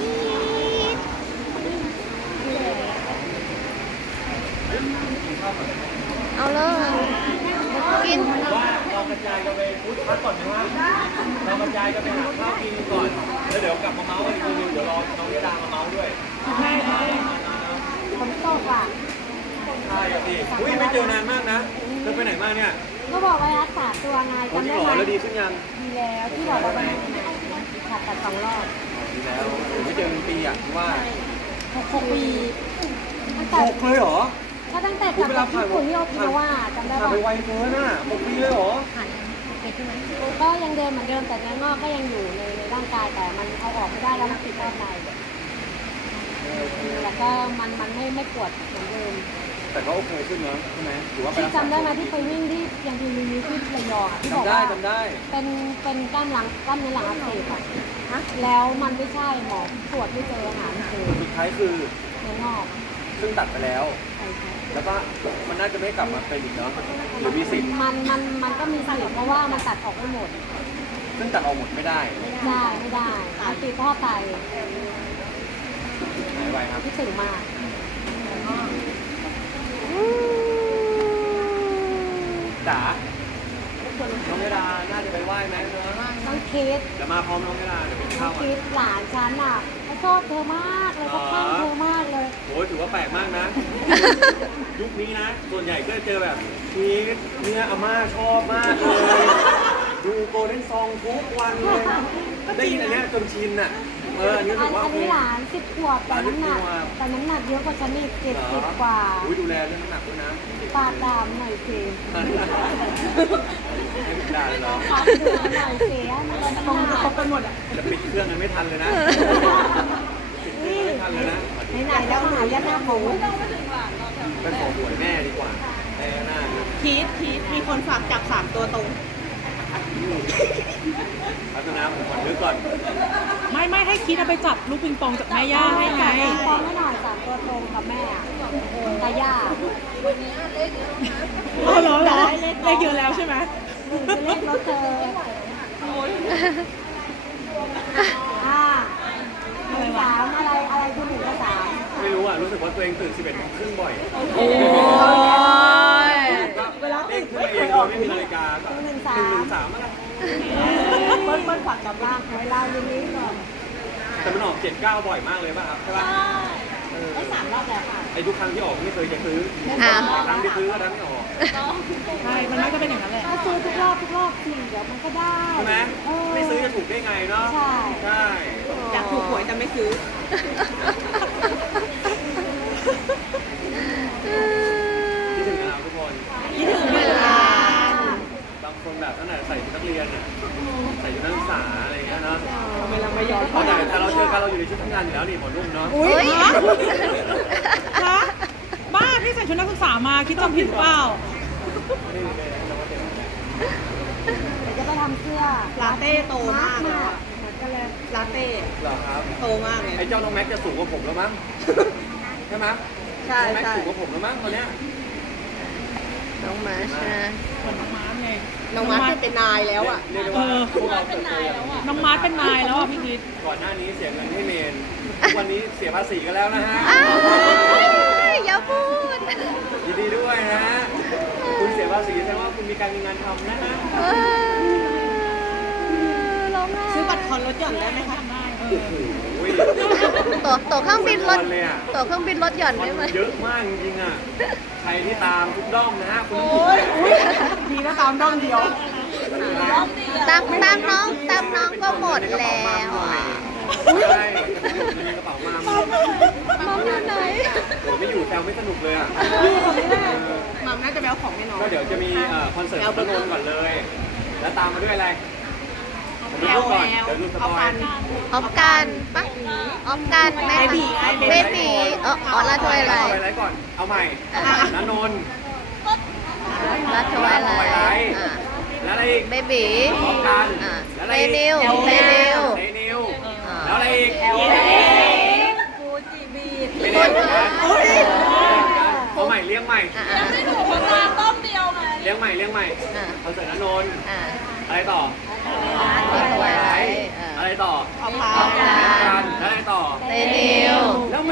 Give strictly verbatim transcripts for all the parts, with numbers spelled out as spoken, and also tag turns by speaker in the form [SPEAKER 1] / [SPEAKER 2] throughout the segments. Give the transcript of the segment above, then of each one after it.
[SPEAKER 1] เอาเลยกิน
[SPEAKER 2] ว่าเรากระจายกันไปพุทธพักก่อนไหมว่าเรากระจายกันไปหาข้าวกินก่อนแล้วเดี๋ยวกลับมาเมาส์กันอีกทีนึงเดี๋ยวรอน้องยดามาเมาส์ด้วย
[SPEAKER 3] ใช่ใช่
[SPEAKER 1] ฝนตกอ่ะ
[SPEAKER 2] ใช่ครับพี่อุ้ยไม่เจอนานมากนะเธอไปไหนมาเนี่ย
[SPEAKER 1] ก็บอกว่ารักษาตัวนายจำได้ไหม
[SPEAKER 2] แล้วดีขึ้นยัง
[SPEAKER 1] ดีแล้วที่บอกว่าไปผ่าตัดสองรอบ
[SPEAKER 2] ดีแล้วไม่เจอเป็นปีอ่ะว่า
[SPEAKER 1] หกปีตั้งแต่
[SPEAKER 2] หกเลยเหรอ
[SPEAKER 1] ถ้าตั้งแต่กลับจากญี่ปุ่นที่โอกินาวาจำได้ป่ะ
[SPEAKER 2] ไปไวเกินอ่ะหกปีเลยเหรอ
[SPEAKER 1] ก็ยังเดินเหมือนเดิมแต่เนื้องอกก็ยังอยู่ในในร่างกายแต่มันเอาออกไม่ได้แล้วมันติดร่างกายแล้วก็มันมันไม่ไม่ปวดเหมือนเดิม
[SPEAKER 2] แต่ก็โอเคขึ้นเนอะใช่ไหมถือว่า
[SPEAKER 1] ที่จำได้ไหมที่ไปวิ่งที่ยังทีมีที่ระยองที่บอกว่า
[SPEAKER 2] จำได้
[SPEAKER 1] เป็นเป็นกล้ามหลังกล้ามเนื้อหลังอักเสบอ่ะฮะแล้วมันไม่ใช่หมอตรวจไม่เจอหาไม่เจอ
[SPEAKER 2] สุดท้ายคือ
[SPEAKER 1] เนื้องอก
[SPEAKER 2] ซึ่งตัดไปแล้วแล้วก็มันน่าจะไม่กลับมาเป็นอีกเนาะหรือมีสิทธิ์
[SPEAKER 1] มันมันมันก็มีสิทธิ์เพราะว่ามันตัดออกไม่หมด
[SPEAKER 2] ซึ่งตัดออกหมดไม่ได้
[SPEAKER 1] ไม่ได้ไม่ได้มันติดท่อไต
[SPEAKER 2] หายไวครับ
[SPEAKER 1] ที่ถึงมาก
[SPEAKER 2] จ๋าน้องเวลาน่าจะไปไหว้ไหมเนอะ
[SPEAKER 1] น้องคิด
[SPEAKER 2] จะมาพร้อมน้องเวลาเดี๋ยวไป
[SPEAKER 1] น้
[SPEAKER 2] ข้า
[SPEAKER 1] อง
[SPEAKER 2] ว
[SPEAKER 1] คิดหลานฉันอ่ะเขาชอบเธอมากเลยเขาข้างเธอมากเลย
[SPEAKER 2] โอ้ยถือว่าแปลกมากนะยุคนี้นะส่วนใหญ่ก็เจอแบบคิดเนี่ยอาม่าชอบมากเลยดูโกลเด้นซองทุกวันเลยได้ยินอันนี้จนชินอ่ะเอออันนี้ถือว่า
[SPEAKER 1] อันนี้หลานสิบขวบแต่น้ำหนักแต่น้ำหนักเยอะกว่าฉันอีกเจ็ดสิบกว่า
[SPEAKER 2] อุ้ยดูแลเรื่องน้ำหนักด้วยนะ
[SPEAKER 1] ปาดดามหน่อยสิ
[SPEAKER 2] ให้ปิดด่าเลยเหรอ
[SPEAKER 1] ปาดดูหน่อยสิมันตรงครบกันหมดอ่ะ
[SPEAKER 2] จะปิดเครื่องกันไม่ทันเลยนะปิดเครื่องไม่ทันเลยนะ
[SPEAKER 1] ไหนๆแล้วหาญาติหน้าหมู
[SPEAKER 2] ไปขอหวยแม่ดีกว่าแม่หน้า
[SPEAKER 3] คิดคิดมีคนฝากจับสามตัวตรง
[SPEAKER 2] พัฒนาผมก่อนนึกก่อน
[SPEAKER 3] ไม่ไม่ให้คิดเอาไปจับลูกปิงปองจากแม่ย่าให้ไง
[SPEAKER 1] ปองให้หน่อยสามตัวตรงกับแม่ตาย่า
[SPEAKER 3] อ๋อเหรอเหรอเลขเยอะแล้วใช่ไหม
[SPEAKER 1] เลขรถเธออ่าสามอะไรอะไรคุณถึงกับสาม
[SPEAKER 2] ไม่รู้อ่ะรู้สึกว่าตัวเองตื่นสิบเอ็ดโมงครึ่งบ่อย
[SPEAKER 1] โอ้
[SPEAKER 2] ยเวลาตื่นขึ้นมาเองโดยไม่มีนาฬิกาก็หนึ่งหนึ่งสามอะไร
[SPEAKER 1] เปิ้ลเปิ้ลฝักกลับบ้านเวลาอย่างนี้ก่อน
[SPEAKER 2] แต่มันออกเจ็ดเก้าบ่อยมากเลยป่ะครับใช่ป่ะ
[SPEAKER 1] ได้สามรอบแล้วค่ะ
[SPEAKER 2] ไอ้ทุกครั้งที่ออกไม่เคยจะซื้อครั้งที่ซื้อก็ดันไม่ออก
[SPEAKER 3] ใช่มันไม่ก็เป็นอย่างนั้นแหละ
[SPEAKER 1] ถ้าซื้อทุกรอบทุกรอบจริงเดี๋ยวมันก็ได้
[SPEAKER 2] ใช่ไหมไม่ซื้อจะถูกได้ไงเนาะ
[SPEAKER 1] ใช่
[SPEAKER 2] ใช่
[SPEAKER 3] อยากถูกหวยแต่ไม่ซื้อ
[SPEAKER 2] คิดถึงเราทุกคน
[SPEAKER 3] คิดถึงเวลา
[SPEAKER 2] บางคนแบบตั้งแต่ใส่ชุดนักเรียนอ่ะใส่ชุดนักศึกษาอะไรอย่างเงี้ยเนาะ
[SPEAKER 3] เวลาไม่ย้อน
[SPEAKER 2] แต่แต่เราเจอกันเราอยู่ในชุดทำงานอยู่แล้วนี่หมอนุ่มเนาะ
[SPEAKER 3] อุ้ยฮะบ้าที่ใส่ชุดนักศึกษามาคิดจำผิดเปล่า
[SPEAKER 1] เดี๋ยวจะไปทำเสื้อ
[SPEAKER 3] ลาเต้โตมากเลย
[SPEAKER 1] เหมือนกันเลย
[SPEAKER 3] ลาเต้
[SPEAKER 2] เหรอครับ
[SPEAKER 3] โตมากเลย
[SPEAKER 2] ไอ้เจ้าน้องแม็กจะสูงกว่าผมแล้วมั้งใช่ไหม
[SPEAKER 3] ใช่
[SPEAKER 2] แม็กสูงกว่าผมแล้วมั้งตอนเนี้ย
[SPEAKER 1] น้องมาใช่ไหม
[SPEAKER 3] เหมือนน้องมาร์ทไง
[SPEAKER 1] น้องมาร์ทเป็นนายแล้วอ่ะ
[SPEAKER 2] เรียกได้ว่าพวกเราเป็นนายแล้วอ่ะ
[SPEAKER 3] น้องมาร์ทเป็นนายแล้วอ่ะพี่คิด
[SPEAKER 2] ก่อนหน้านี้เสียเงินให้เมนทุกวันนี้เสียภาษีกันแล้วนะฮะ
[SPEAKER 1] อย่าพูด
[SPEAKER 2] ยินดีด้วยนะฮะคุณเสียภาษีแสดงว่าคุณมีการมีงานทำนะฮะ
[SPEAKER 3] ซื้อบัตรคอนรถหย่อนได้ไหมคะ
[SPEAKER 1] ตั๋วตั๋วเครื่องบินรถตั๋วเครื่องบินรถหย่อนได้ไหม
[SPEAKER 2] เยอะมากจริงๆอ่ะใครที่ตามทุกด้อมนะฮะคุณ
[SPEAKER 3] ดีนะตามด้อมเดียว
[SPEAKER 1] ตามตามน้องตามน้องก็หมดแล้ว
[SPEAKER 2] ใช่ในกระเป๋ามา
[SPEAKER 1] มัมอยู่ไหน
[SPEAKER 2] ผมไม่อยู่แซวไม่สนุกเลยอ่ะ
[SPEAKER 3] มัมน่าจะแบลของแน่นอน
[SPEAKER 2] ก็เดี๋ยวจะมีคอนเสิร์ตพระนนท์ก่อนเลยแล้วตามมาด้วยอะไร
[SPEAKER 3] แอลแอล
[SPEAKER 1] ออฟกันออฟกันปะออฟกันแม่เบบีเอออ๋อละทวายไลท์
[SPEAKER 2] อะไรก่อนเอาใหม่ณนนท์
[SPEAKER 1] ละทวายไลท์
[SPEAKER 2] แล้วอะไรอีก
[SPEAKER 1] เบบี
[SPEAKER 2] ออฟกัน
[SPEAKER 1] แล้วอะไรนิวเบนิว
[SPEAKER 2] เบนิวแล้วอะไรอีก
[SPEAKER 1] ฟูจิบีด
[SPEAKER 2] เบนิวเอาใหม่เลี้ยงใหม่
[SPEAKER 3] ยังไม่ถูกคนตามต้มเดียวไง
[SPEAKER 2] เลี้ยงใหม่เลี้ยงใหม่คอนเสิร์ตณนนท์อะไรต่ออะไรต่อ
[SPEAKER 1] ออฟกัน
[SPEAKER 2] อะไรต่อเ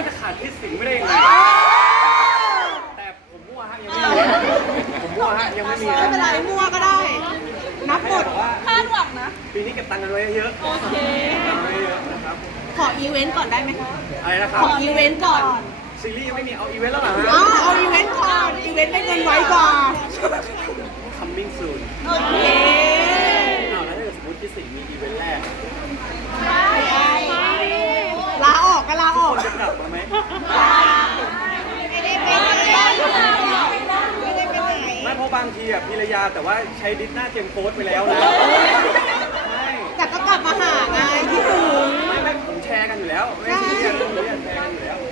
[SPEAKER 2] มันจะขาดคิดสิ่งไม่ได้ยังไงแต่ผมมั่วฮะยังไม่มีผมมั่วฮะยังไม่มี
[SPEAKER 3] ไม่เป็นไรมั่วก็ได้ นับหมด
[SPEAKER 2] บอกว่า
[SPEAKER 3] คาดหวังนะ
[SPEAKER 2] ปีนี้เก็บตังค์กันไว้เยอะ
[SPEAKER 3] โอเค
[SPEAKER 2] เก็บตังค์ไว้เยอะนะครับ
[SPEAKER 3] ขออีเวนต์ก่อนได้ไหมคะ
[SPEAKER 2] อะไรนะครับ
[SPEAKER 3] ขออีเวนต์ก่อน
[SPEAKER 2] ซีรีส์ยังไม่มีเอาอีเวนต์แล้วเหรอฮะ
[SPEAKER 3] อ๋อเอาอีเวนต์ก่อน อีเวนต์ได้เงินไว้กว่า
[SPEAKER 2] coming soon
[SPEAKER 3] โอเค
[SPEAKER 2] อ้าวแล้วถ้าเกิดสมมติที่สิงห์มีอีเวนต์แรก
[SPEAKER 3] ลาออกก็ลาอ
[SPEAKER 2] ทุก
[SPEAKER 3] อ
[SPEAKER 2] ค
[SPEAKER 3] ก
[SPEAKER 2] นจะกลับมาไหม
[SPEAKER 3] ไม่ได้ไปไหนไม่ได้ไปไหน
[SPEAKER 2] ไม่เพราะบางทีอ่ะพิรยาแต่ว่าใช้ดิสหน้าเจมส์โค้ดไปแล้วนะไม่
[SPEAKER 3] แต่ก็กลับมาหาไงที่ถึง
[SPEAKER 2] ไม่ไม่ผมแชร์กันอยู่แล้วไม่ซีเรียสผมแชร์กันอยู่แล้ว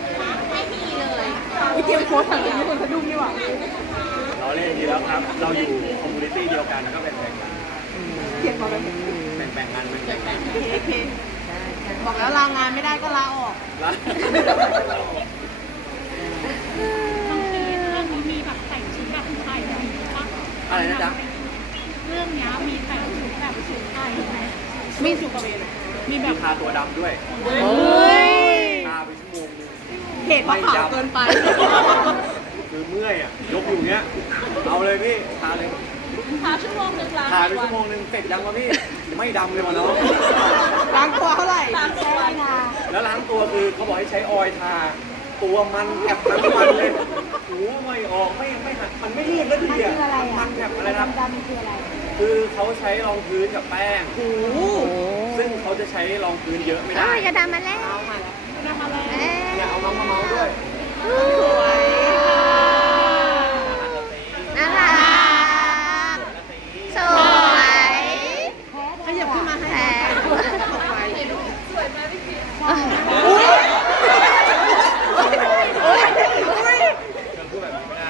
[SPEAKER 3] ไอเตรียมโค้ดถังนี้คนสะดุ้งนี่หว่า
[SPEAKER 2] เราเล่นดีแล้วครับ เราอยู่คอมมูนิตี้เดียวกันแล้วก็แบ่งๆกัน
[SPEAKER 3] เขียนบอกเลย
[SPEAKER 2] แบ่งๆกันแบ่งๆกัน
[SPEAKER 3] โอเคโอเคบอกแล้วลางานไม่ได้ก็ลาออก
[SPEAKER 2] แล้ว
[SPEAKER 4] บางทีเรื่องนี้มีแบบแต่งชุดแบบไทยอะไรอย่างเงี้ยปะ
[SPEAKER 2] อะไรนะจ๊ะ
[SPEAKER 4] เรื่องเนี้ยมีแต่งชุดแบบชุดไทยไหม
[SPEAKER 3] มีสุกเบน
[SPEAKER 4] มีแบ
[SPEAKER 2] มี
[SPEAKER 4] บ
[SPEAKER 2] ทาตัวดำด้วย
[SPEAKER 3] เฮ้ย
[SPEAKER 2] ทาไปชั่วโมงนึง
[SPEAKER 3] เหตุว่าขาวเกินไป
[SPEAKER 2] คือเมื่อยอ่ะยกอยู่เงี้ยเอาเลยพี่ทาเลย
[SPEAKER 4] หาชั่วโมงหนึ่งล้าน
[SPEAKER 2] ทาไปชั่วโมงนึงเสร็จยังวะพี่ไม่ดำเลยวะน้อง
[SPEAKER 3] ล้างตัวเท่าไหร่
[SPEAKER 1] ใช่ค่ะ
[SPEAKER 2] แล้วล้างตัวคือเขาบอกให้ใช้ออยล์ทาตัวมันแผลบทั้งวันเลยหูไม่ออกไม่ไม่หัดมันไม่รีบแล้วที
[SPEAKER 1] มัน
[SPEAKER 2] อ่ะ
[SPEAKER 1] คืออะไร
[SPEAKER 2] มั
[SPEAKER 1] อ่ะ
[SPEAKER 2] นแผลบอะไรนะ
[SPEAKER 1] ดำๆมันคืออะไร
[SPEAKER 2] คือเขาใช้รองพื้นกับแป้ง
[SPEAKER 3] โอ้โห
[SPEAKER 2] ซึ่งเขาจะใช้รองพื้นเยอะไม่
[SPEAKER 5] อ้า
[SPEAKER 2] ได้
[SPEAKER 5] วอย่าดามาแล้ว
[SPEAKER 3] เอามาแล้ว
[SPEAKER 5] เอ๊ะ
[SPEAKER 2] เนี่ยเอาน้องมาเมาส์ด้วย
[SPEAKER 3] สวย
[SPEAKER 5] น่ารักสวย
[SPEAKER 3] ขยับขึ้นมาให้
[SPEAKER 5] แถม
[SPEAKER 3] ออกไป
[SPEAKER 2] อุ้ยพูดแบบนี้ไม่ได้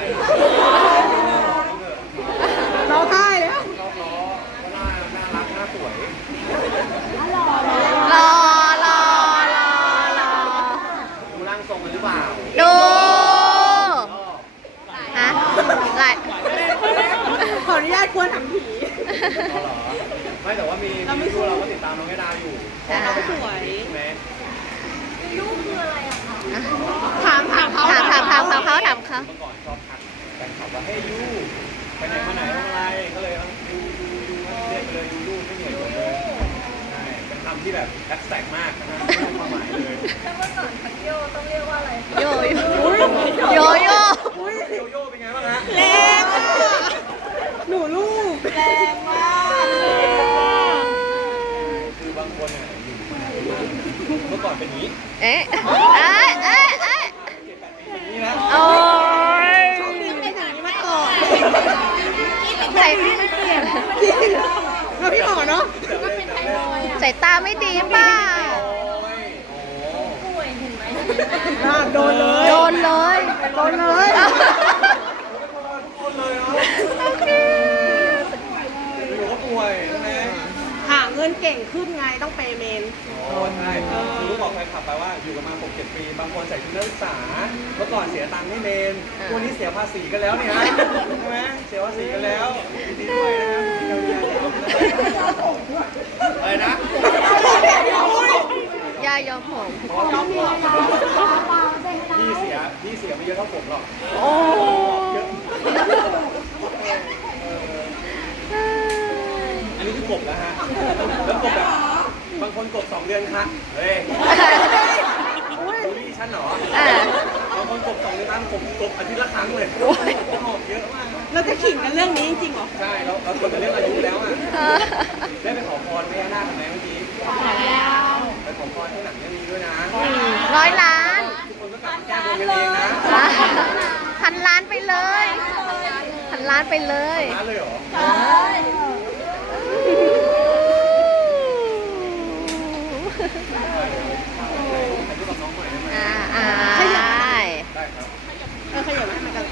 [SPEAKER 3] ร้องไห้แล้ว
[SPEAKER 2] ชอบล้อหน้าน่ารักหน้าสวย
[SPEAKER 5] รอรอรอรอ
[SPEAKER 2] ดูร่างทรงกันหรือเปล่า
[SPEAKER 5] ดูฮะไหล
[SPEAKER 3] ขออนุญาตควรถามผี
[SPEAKER 2] อ๋อเหรอไม่แต่ว่ามี
[SPEAKER 3] เราไม่
[SPEAKER 2] มีดูเราก็ติดตามน้องแม่ดาอยู่
[SPEAKER 5] ใช่
[SPEAKER 3] สวย
[SPEAKER 2] ใช่ไหม
[SPEAKER 3] ถามถามเขา
[SPEAKER 5] ถามถามถามถามเขาถามเขา
[SPEAKER 2] เมื่อก่อนชอบทักแฟนคลับว่าเฮ้ยยูไปไหนมาไหนทำอะไรก็เลยเอายูยูยูเรียกไปเลยยูยูไม่เหนื่อยเลยใช่เป็นคำที่แบบแอคแซกมากนะฮะไม่มีความหมายเลย
[SPEAKER 5] โยโยโยโย่
[SPEAKER 2] โยโย่เป็นไงบ้างฮะ
[SPEAKER 3] แรงอะหนูลูกแรงมาก
[SPEAKER 2] คือบางคนอ่ะอยู่เมื่อก่อนเป็นอย่างนี้
[SPEAKER 5] เอ๊ะเอ๊ะเอ๊ะเอ๊ะ
[SPEAKER 2] อย่างนี้นะ
[SPEAKER 5] โอ้ย
[SPEAKER 3] โชคดีไม่ถึงนี้มาก่อน
[SPEAKER 5] ใส่
[SPEAKER 3] แล้วพี่หมอเนาะ
[SPEAKER 5] ใส่ตาไม่ดีเปล่า
[SPEAKER 2] โอ้ยโอ้
[SPEAKER 3] อ่ะโดนเลย
[SPEAKER 5] โดนเลย
[SPEAKER 3] โดนเลย
[SPEAKER 2] ทุกคนเลยเนาะอยู่ก็ป่วยใช่ไหม
[SPEAKER 3] หาเงินเก่งขึ้นไงต้องเปย์เมน
[SPEAKER 2] โอ้ใช่คือรู้บอกแฟนคลับไปว่าอยู่กันมาหกเจ็ดปี บางคนใส่ชุดนักศึกษา เมื่อก่อนเสียตังค์ให้เมนวันนี้เสียภาษีกันแล้วเนี่ยฮะใช่ไหมเสียภาษีกันแล้วดีด้วยนะครับอะไรนะ
[SPEAKER 5] ย่ายอมผม
[SPEAKER 2] เพราะว่าพี่
[SPEAKER 1] เปล่าเปล่าเป็นไม่ได้
[SPEAKER 2] พี่เสียพี่เสียไม่เยอะเท่าผมหรอก
[SPEAKER 5] โอ้
[SPEAKER 2] เยอะอันนี้คือกบแล้วฮะแล้วกบแบบบางคนกบสองเดือนค่ะเฮ้ยดูนี่ฉันเหรอ
[SPEAKER 5] อ่ะ
[SPEAKER 2] บางคนกบสองเดือนครั้งผมกบอาทิตย์ละครั้งเลยหอบเยอะมาก
[SPEAKER 3] เราจะขิงกันเรื่องนี้จริงๆเหรอ
[SPEAKER 2] ใช่เราเราคนจะเรื่องอายุแล้วอ่ะ
[SPEAKER 5] เออ
[SPEAKER 2] ได้ไปขอพรพญานาคกันไหมเมื่อกี้ไปขอพรที่หนังเรื่องนี้ด้วยนะ
[SPEAKER 5] ร้อยล้าน
[SPEAKER 2] ทุกคนก็กลับมาแก้บนกันเองนะ
[SPEAKER 5] พันล้านไปเลยพันล้านไปเลย
[SPEAKER 2] ร้านเลยเหรอ ถ่ายรูปกับน้องใหม่ได้ไหม
[SPEAKER 5] อ่าอ่า
[SPEAKER 2] ได้ครับ
[SPEAKER 3] เออขยับมาให้มันกัน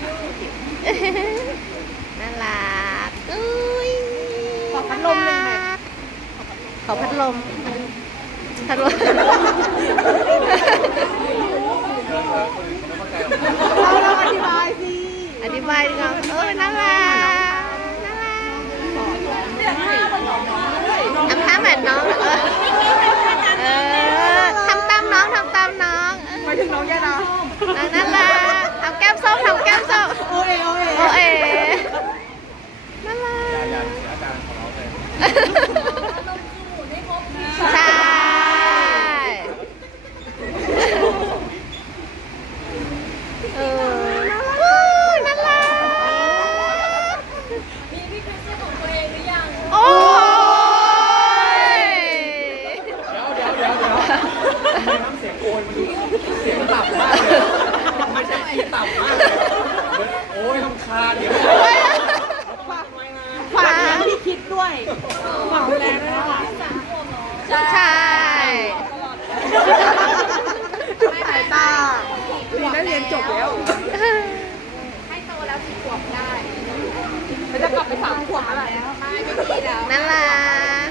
[SPEAKER 5] น่ารักอุ้ย
[SPEAKER 3] ขอพัดลมหนึ่งหน่อย
[SPEAKER 5] ขอพัดลมพัดลม
[SPEAKER 2] เธอเธอคนอื่นเขาไม่เข้าใจหรอก
[SPEAKER 3] เราเราอธิบายสิ
[SPEAKER 5] อธิบายดีกว่าเออน่ารักน่ารักทำท่าเหมือนน้องเออเออทำตามน้องทำตามน้อง
[SPEAKER 3] หมายถึงน้องยาดา
[SPEAKER 5] น้องน่ารักทำแก้มส้มทำแก้มส้ม
[SPEAKER 3] โอเอโอเอ
[SPEAKER 5] โอเอ๋น่ารั
[SPEAKER 2] อย่าก อย่าเสียอาการของเราเลย
[SPEAKER 5] ใช่เออวู้น่ารัก
[SPEAKER 1] มีพี่คริสเป็นของตัวเองหรือยัง
[SPEAKER 5] โอ้ย
[SPEAKER 2] เดี๋ยวเดี๋ยวเดี๋ยวเดี๋ยวทำไมน้ำเสียงโอยมันดูเสียงต่ำมากเลยไม่ใช่ที่ต่ำมากเลยเหมือนโอ้ยรำคาญเดี๋ยว
[SPEAKER 3] ฝากแรงที่คิดด้วยฝากแรงด้วยนะคะ
[SPEAKER 5] ใช่
[SPEAKER 3] จุดสายตามีนักเรียนจบแล้ว
[SPEAKER 1] ให้โตแล้วสี่ขวบได้
[SPEAKER 3] มันจะกลับไปสามขวบแล้ว
[SPEAKER 1] ไม่ไม่ดีแล้ว
[SPEAKER 5] น่ารัก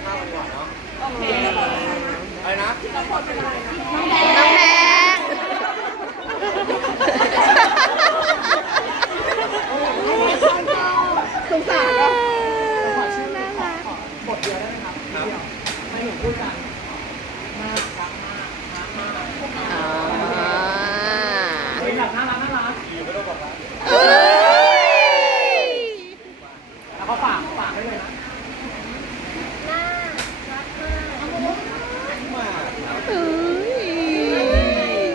[SPEAKER 2] อะไรนะ
[SPEAKER 5] น้องแพง
[SPEAKER 3] สงสารอ่ะ
[SPEAKER 5] น่ารัก
[SPEAKER 2] ให้หนูพูดกัน
[SPEAKER 5] อ๋อ
[SPEAKER 2] เป็นแบบน่ารักน่ารักอยู่ไม่ต้องบอกรัก
[SPEAKER 5] เอ้ย
[SPEAKER 2] แล้วเขาฝากฝากไว้เลยนะ
[SPEAKER 5] เอ้ย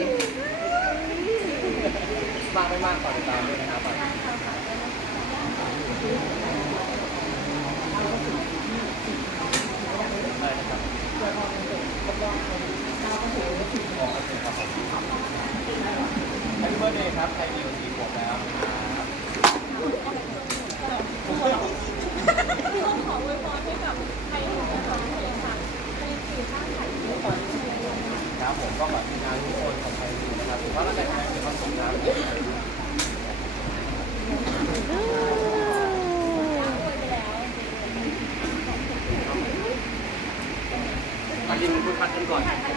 [SPEAKER 2] มากไม่มากก่อนติดตามด้วยนะครับแฮปปี้เบิร์ดเดย์ครับใครมีสี่ขวบแล้วครับผมก็แบบงานทุกคนของใครดีนะครับถือว่าเราแต่งงานเป็นความสุขนะมากินคุณพัดกันก่อน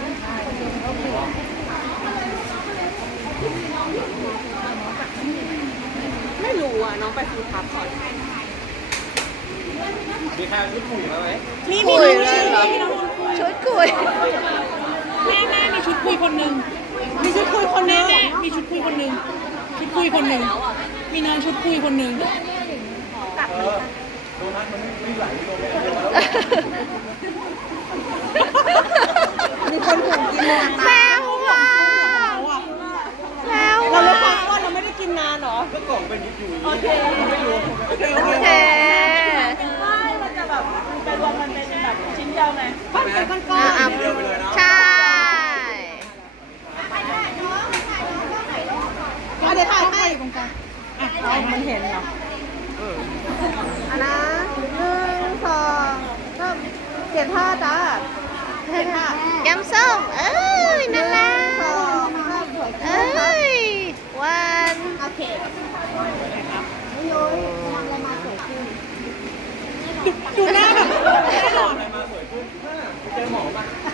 [SPEAKER 3] ไม่รู้อ่ะน้องไปฟูทับก่อน
[SPEAKER 2] มีใครชุดคุยมาไหม
[SPEAKER 3] นี่มี
[SPEAKER 5] คุ
[SPEAKER 3] น้
[SPEAKER 5] ย
[SPEAKER 3] อง
[SPEAKER 5] เลย
[SPEAKER 3] ชื่อ
[SPEAKER 5] เหรอ
[SPEAKER 3] มีน้อง
[SPEAKER 5] ชุดคุย
[SPEAKER 3] แม่แม่มีชุดคุยคนหนึ่งมีชุดคุยคนหนึงแม่มีชุดคุยคนหนึ่งชุดคุยคนหนึ่งมีน้องชุดคุยคนหนึ่ง
[SPEAKER 2] เออโดนัทมันไม่ไหลลงไปเดียวแล้ว
[SPEAKER 3] มีคนห่วงกินเลย
[SPEAKER 5] แซวว่ะ
[SPEAKER 3] เขาอ่ะ
[SPEAKER 5] แซว
[SPEAKER 3] เรา
[SPEAKER 5] ว่ะ
[SPEAKER 3] ไม่ฟังว่าเราไม่ได้กินนานเหรอ
[SPEAKER 2] ก็กล่องเป็นอยู่อย่าง
[SPEAKER 3] โอ
[SPEAKER 2] นี้
[SPEAKER 3] เค
[SPEAKER 2] ไม่รู้
[SPEAKER 3] โอเค
[SPEAKER 5] โอเค
[SPEAKER 3] ไม่มันจะแบบไปรวมมันเป็นแบบชิ้นเดียวไงปั้นเป็นก้อน
[SPEAKER 5] อ่ะอ่ะ
[SPEAKER 2] เดียวไปเลยนะ
[SPEAKER 5] ใช่
[SPEAKER 3] ๆอ่ะเดี๋ยวถ่ายให้ตรงกลางอ่ะเอามันเห็นเหรออันนะหนึ่งสองก็เปลี่ยนท่าจ้าเปลี่ยนท่า
[SPEAKER 5] แก้มส้มเอ้ยน่ารัก
[SPEAKER 3] สองสามสวย
[SPEAKER 5] เอ้ยวัน
[SPEAKER 3] โอเคดูหน้าแบบแน่นอน
[SPEAKER 2] อะไรมาสวยขึ้นเจอหมอมา